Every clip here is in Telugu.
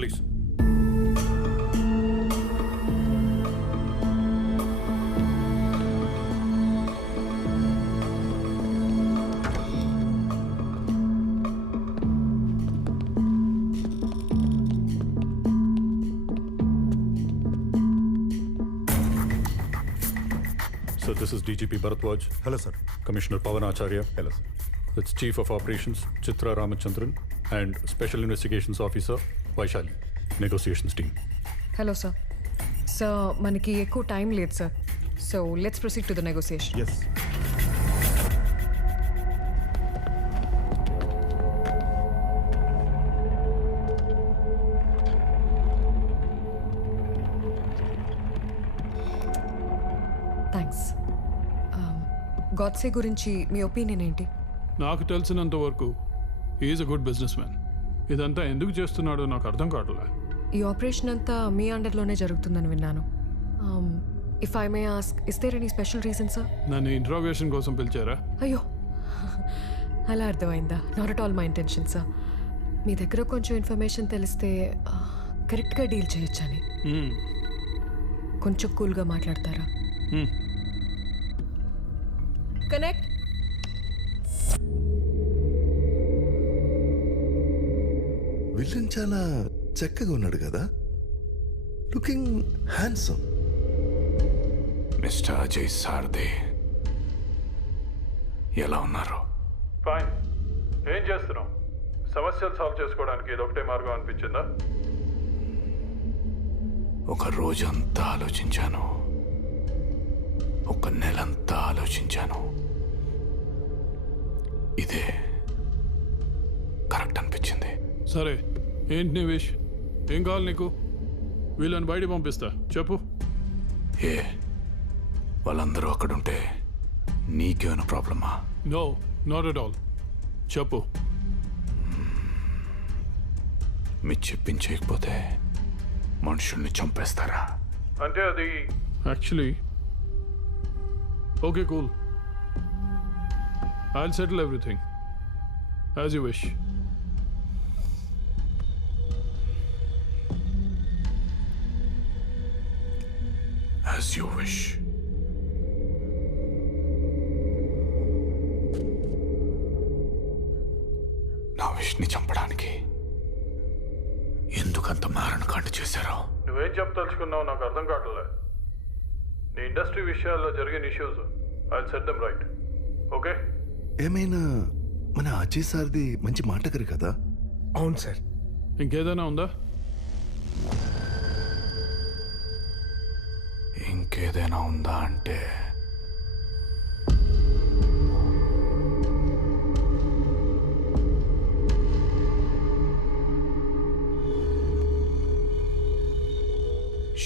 Please. So this is DGP Bharatwaj. Hello, sir. Commissioner Pawan Acharya. Hello, sir. It's Chief of Operations Chitra Ramachandran and Special Investigations Officer Vaishali. Negotiations team. Hello sir. Sir మనకి ఎక్కువ టైం లేదు sir. So let's proceed to the negotiation. Yes. Thanks. Godse గురించి మీ ఒపీనియన్ ఏంటి? నాకు తెలిసినంత వరకు is a good business man. ఇదంతా ఎందుకు చేస్తున్నాడో నాకు అర్థం కావట్లే. ఈ ఆపరేషన్ అంతా మీ అండర్లోనే జరుగుతుందని విన్నాను. If I may ask, is there any special reason sir? నన్ను ఇంట్రోగేషన్ కోసం పిలిచారా? అయ్యో, అలా అర్థమైందా? Not at all my intention sir. మీ దగ్గర కొంచెం ఇన్ఫర్మేషన్ తెలిస్తే కరెక్ట్గా డీల్ చేయొచ్చని. కొంచెం కూల్గా మాట్లాడతారా? కనెక్ట్. విలన్ చాలా చక్కగా ఉన్నాడు కదా, లుకింగ్ హ్యాండ్సమ్. మిస్టర్ అజయ్ సార్దే, ఎలా ఉన్నారు? ఫైన్. ఏం చేస్తున్నావు? సమస్యలు సాల్వ్ చేసుకోవడానికి ఇది ఒకటే మార్గం అనిపించిందా? ఒక రోజంతా ఆలోచించాను, ఒక నెలంతా ఆలోచించాను. ఇదే కరెక్ట్ అనిపించింది. సరే, ఏంటి నీ విష్? ఏం కావాలి నీకు? వీళ్ళని బయట పంపిస్తా, చెప్పు. ఏ వాళ్ళందరూ అక్కడుంటే నీకేమైనా ప్రాబ్లమా? No, not at all. చెప్పు. మీరు చెప్పించకపోతే మనుషుల్ని చంపేస్తారా? అంటే అది actually okay, cool. I'll settle everything as you wish. As you wish. నా విష్ని చంపడానికి ఎందుకంత మారణకాండ చేశారో? నువ్వేం చెప్పదలుచుకున్నావు నాకు అర్థం కావట్లే. నీ ఇండస్ట్రీ విషయాల్లో జరిగిన issues I'll set them right. Okay? ఏమైనా మన అజయ్ సార్ది మంచి మాటగారు కదా? అవును సార్. ఇంకేదైనా ఉందా? ఇంకేదైనా ఉందా అంటే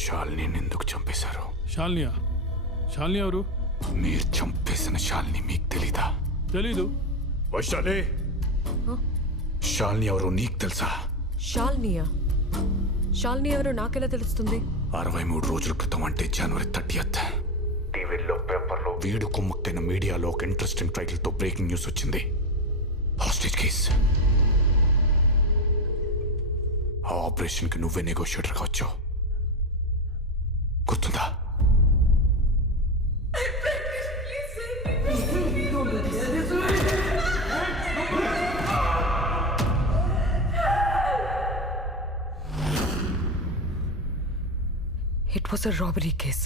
శాలిని ఎందుకు చంపేశారు? శాలినియా? శాలిని ఎవరు? మీరు చంపేసిన శాలిని మీకు తెలీదా? తెలీదు. Vaishali! శాలిని ఎవరు నీకు తెలుసా? శాలినియా? శాలిని ఎవరో నాకెలా తెలుస్తుంది? 63 రోజుల క్రితం, అంటే జనవరి 30th, టీవీలో, పేపర్లో వీడు కుమ్మక్కైన మీడియాలో ఒక ఇంట్రెస్టింగ్ టైటిల్తో బ్రేకింగ్ న్యూస్ వచ్చింది. Hostage case. ఆ ఆపరేషన్కి నువ్వే నెగోషియేటర్గా వచ్చావు, గుర్తుందా? It was a robbery case.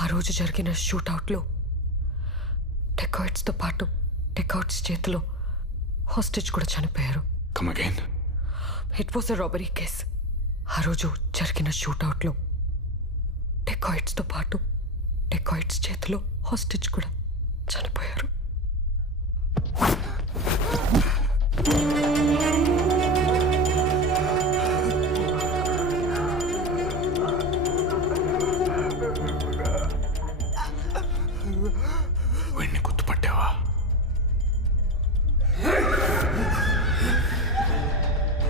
ఆ రోజు జరిగిన షూట్అవుట్లో డెకాయిట్స్తో పాటు డెకాయిట్స్ చేతిలో హాస్టేజ్ కూడా చనిపోయారు. Come again. It was a robbery case. ఆ రోజు జరిగిన షూట్అవుట్లో డెకాయిట్స్తో పాటు డెకాయిట్స్ చేతిలో హాస్టేజ్ కూడా చనిపోయారు. వీడిని గుర్తుపట్టావా?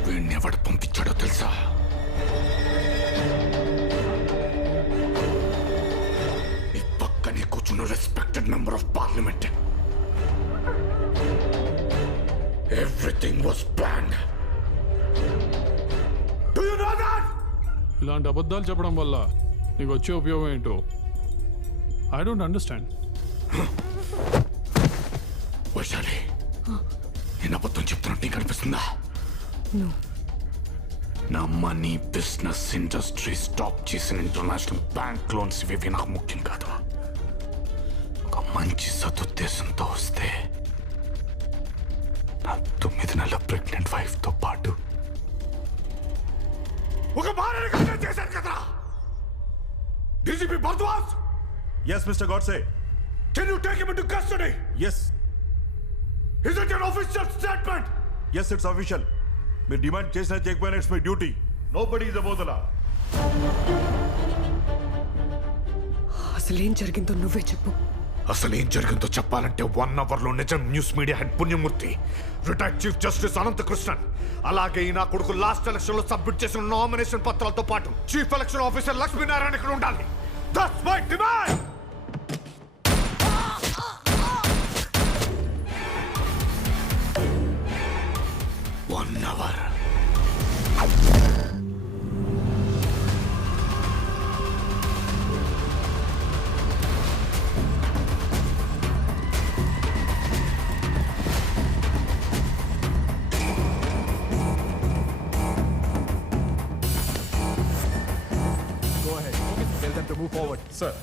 వీడిని ఎవడు పంపించాడో తెలుసా? నీ పక్కనే కూర్చున్న respected member of parliament. Everything was planned. Do you know that? ఇలాంటి అబద్ధాలు చెప్పడం వల్ల నీకు వచ్చే ఉపయోగం ఏంటో ఐ డోంట్ అండర్స్టాండ్. వైశాలి, నేను అబద్ధం చెప్తున్నట్టు నీకు అనిపిస్తుందా? నా మనీ, బిజినెస్, ఇండస్ట్రీ స్టాప్ చేసిన ఇంటర్నేషనల్ బ్యాంక్ లోన్స్ ఇవి నాకు ముఖ్యం కాదు. ఒక మంచి సదుద్దేశంతో వస్తే నా 9 నెలల ప్రెగ్నెంట్ వైఫ్ తో పాటు ఒక భార్యని కన్విన్స్ చేశాను కదా. DGP Bharadwaj, Yes, Mr. Godse. Can you take him into custody? Yes. Is it an official statement? Yes, it's official. మీరు డిమాండ్ చేసినా చేయకపోయినా it's my duty. Nobody is above the law. అసలేం జరిగిందో నువ్వే చెప్పు. అసలు ఏం జరిగిందో చెప్పాలంటే 1 hour లో నిజం news media head Punyamurthy, retired chief justice Ananthakrishnan, అలాగే ఈ నా కొడుకు లాస్ట్ ఎలక్షన్ లో సబ్మిట్ చేసిన నామినేషన్ పత్రాలతో పాటు చీఫ్ ఎలక్షన్ ఆఫీసర్ లక్ష్మీనారాయణ ఇక్కడ ఉండాలి. That's my demand. One hour. Sir,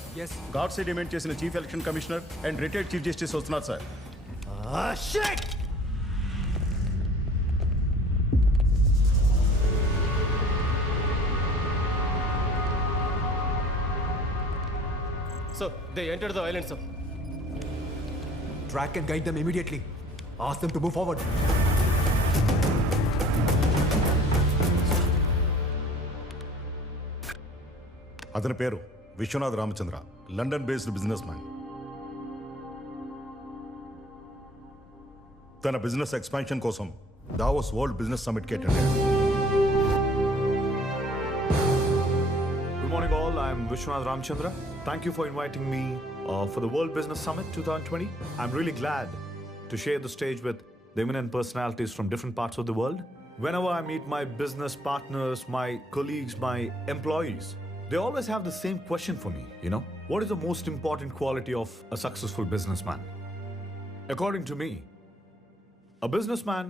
Godse demand చేసిన chief election commissioner and retired chief justice వస్తున్నారు sir. Sir, they entered the island, sir. Track and guide them immediately. Ask them to move forward. అతని పేరు Vishwanath Ramachandra, London based businessman. తన బిజినెస్ ఎక్స్పాన్షన్ కోసం దావోస్ వరల్డ్ బిజినెస్ సమిట్ కి అటెండ్ అయ్యాడు. Good morning all, I'm Vishwanath Ramchandra. Thank you for inviting me for the World Business Summit 2020. I'm really glad to share the stage with the eminent personalities from different parts of the world. Whenever I meet my business partners, my colleagues, my employees, they always have the same question for me, you know? What is the most important quality of a successful businessman? According to me, a businessman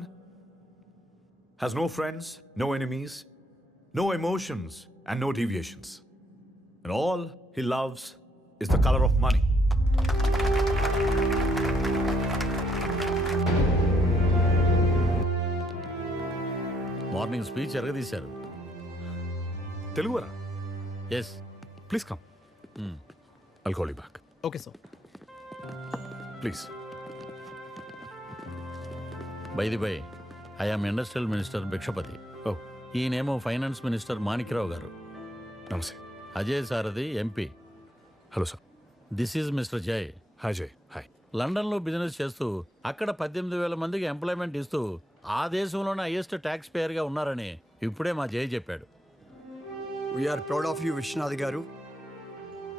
has no friends, no enemies, no emotions, and no deviations. And all he loves is the color of money. Morning speech ఎరగదీశారు. Telugura, yes, please come. I'll call you back. Okay, sir. Please. By the by, I'm industrial minister Bhikshapathi. Oh, ఈయనేమో finance minister Manikrao garu. namaste. Ajay Sarathi MP. Hello, sir. This is mister Jay. Hi, Jay. Hi. లండన్లో బిజినెస్ చేస్తూ అక్కడ 18,000 మందికి ఎంప్లాయ్మెంట్ ఇస్తూ ఆ దేశంలోనే హైయెస్ట్ ట్యాక్స్ పేయర్గా ఉన్నారని ఇప్పుడే మా జయ్ చెప్పాడు. We are proud of you Vishwanath గారు.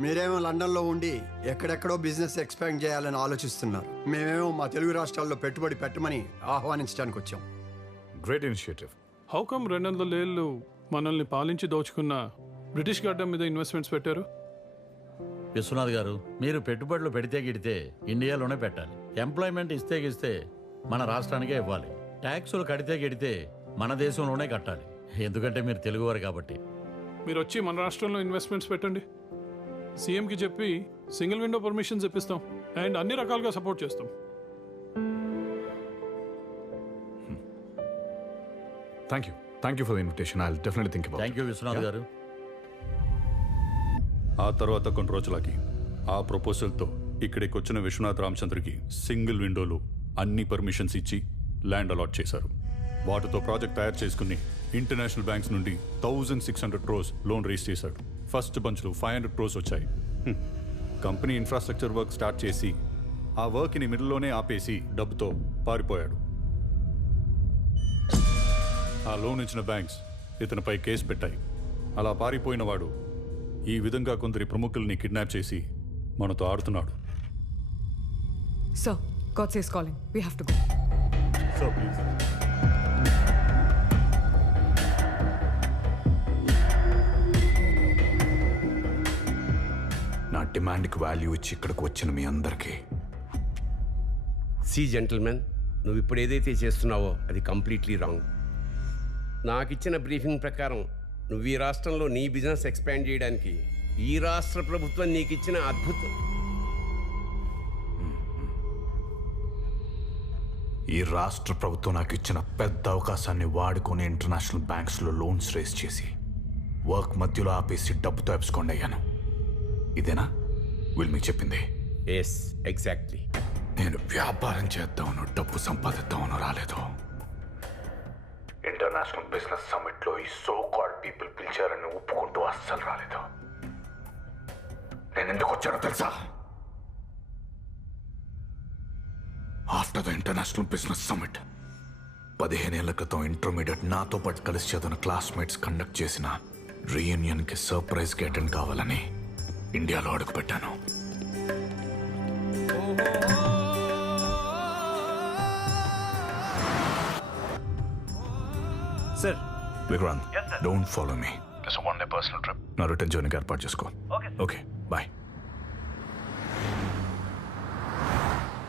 మీరేమో లండన్లో ఉండి ఎక్కడెక్కడో బిజినెస్ ఎక్స్పాండ్ చేయాలని ఆలోచిస్తున్నారు. మేమేమో మా తెలుగు రాష్ట్రాల్లో పెట్టుబడి పెట్టమని ఆహ్వానించడానికి వచ్చాం. Great initiative. హౌ కమ్ 200 ఏళ్ళు మనల్ని పాలించి దోచుకున్న బ్రిటిష్ గడ్డ మీద ఇన్వెస్ట్మెంట్స్ పెట్టారు? విశ్వనాథ్ గారు, మీరు పెట్టుబడులు పెడితే గిడితే ఇండియాలోనే పెట్టాలి. ఎంప్లాయ్మెంట్ ఇస్తే గిస్తే మన రాష్ట్రానికే ఇవ్వాలి. ట్యాక్సులు కడితే గిడితే మన దేశంలోనే కట్టాలి. ఎందుకంటే మీరు తెలుగువారు కాబట్టి. మీరు వచ్చి మన రాష్ట్రంలో ఇన్వెస్ట్మెంట్స్ పెట్టండి. సీఎంకి చెప్పి సింగిల్ విండో పర్మిషన్స్ ఇప్పిస్తాం అండ్ అన్ని రకాలుగా సపోర్ట్ చేస్తాం. Thank you. Thank you for the invitation. I'll definitely think about thank it. You Vishwanath గారు. ఆ తర్వాత కొన్ని రోజులకి ఆ ప్రపోజల్తో ఇక్కడికి వచ్చిన విశ్వనాథ్ రామచంద్రకి సింగిల్ విండోలో అన్ని పర్మిషన్స్ ఇచ్చి ల్యాండ్ అలాట్ చేశారు. వాటితో ప్రాజెక్ట్ తయారు చేసుకుని ఇంటర్నేషనల్ బ్యాంక్స్ నుండి 1,600 crores లోన్ రేస్ చేశాడు. ఫస్ట్ బంచ్లో 500 crores వచ్చాయి. కంపెనీ ఇన్ఫ్రాస్ట్రక్చర్ వర్క్ స్టార్ట్ చేసి ఆ వర్క్ని మిడిల్లోనే ఆపేసి డబ్బుతో పారిపోయాడు. ఆ లోన్ ఇచ్చిన బ్యాంక్స్ ఇతనిపై కేసు పెట్టాయి. అలా పారిపోయిన వాడు ఈ విధంగా కొందరి ప్రముఖుల్ని కిడ్నాప్ చేసి మనతో ఆడుతున్నాడు. Sir, God says calling. We have to go. So please డిమాండ్కి వాల్యూ ఇచ్చి ఇక్కడికి వచ్చిన మీ అందరికీ సి జెంటిల్మెన్, నువ్వు ఇప్పుడు ఏదైతే చేస్తున్నావో అది కంప్లీట్లీ రాంగ్. నాకు ఇచ్చిన బ్రీఫింగ్ ప్రకారం నువ్వు ఈ రాష్ట్రంలో నీ బిజినెస్ ఎక్స్పాండ్ చేయడానికి ఈ రాష్ట్ర ప్రభుత్వం నీకు ఇచ్చిన అద్భుతం. ఈ రాష్ట్ర ప్రభుత్వం నాకు ఇచ్చిన పెద్ద అవకాశాన్ని వాడుకొని ఇంటర్నేషనల్ బ్యాంక్స్లో లోన్స్ రేస్ చేసి వర్క్ మధ్యలో ఆపేసి డబ్బుతో ఎప్స్కోండి అయ్యాను. ఇదేనా వీళ్ళు మీకు చెప్పింది? Yes, exactly. నేను వ్యాపారం చేద్దామనో డబ్బు సంపాదిద్దామనో రాలేదు. ఇంటర్నేషనల్ బిజినెస్ సమ్మిట్లో ఈ సో కాల్డ్ పీపుల్ పిలిచారని ఒప్పుకుంటూ అస్సలు రాలేదు. నేను ఎందుకు వచ్చానో తెలుసా? After the international business summit 15 ఏళ్ల క్రితం ఇంటర్మీడియట్ నాతో పాటు కలిసి చదివిన క్లాస్మేట్స్ కండక్ట్ చేసిన రీయూనియన్కి సర్ప్రైజ్కి అటెండ్ కావాలని ఇండియాలో అడుగుపెట్టాను. Sir, Vikrant, don't follow me. It's one day personal trip. నా రిటర్న్ జర్నీకి ఏర్పాటు చేసుకో. Okay, bye.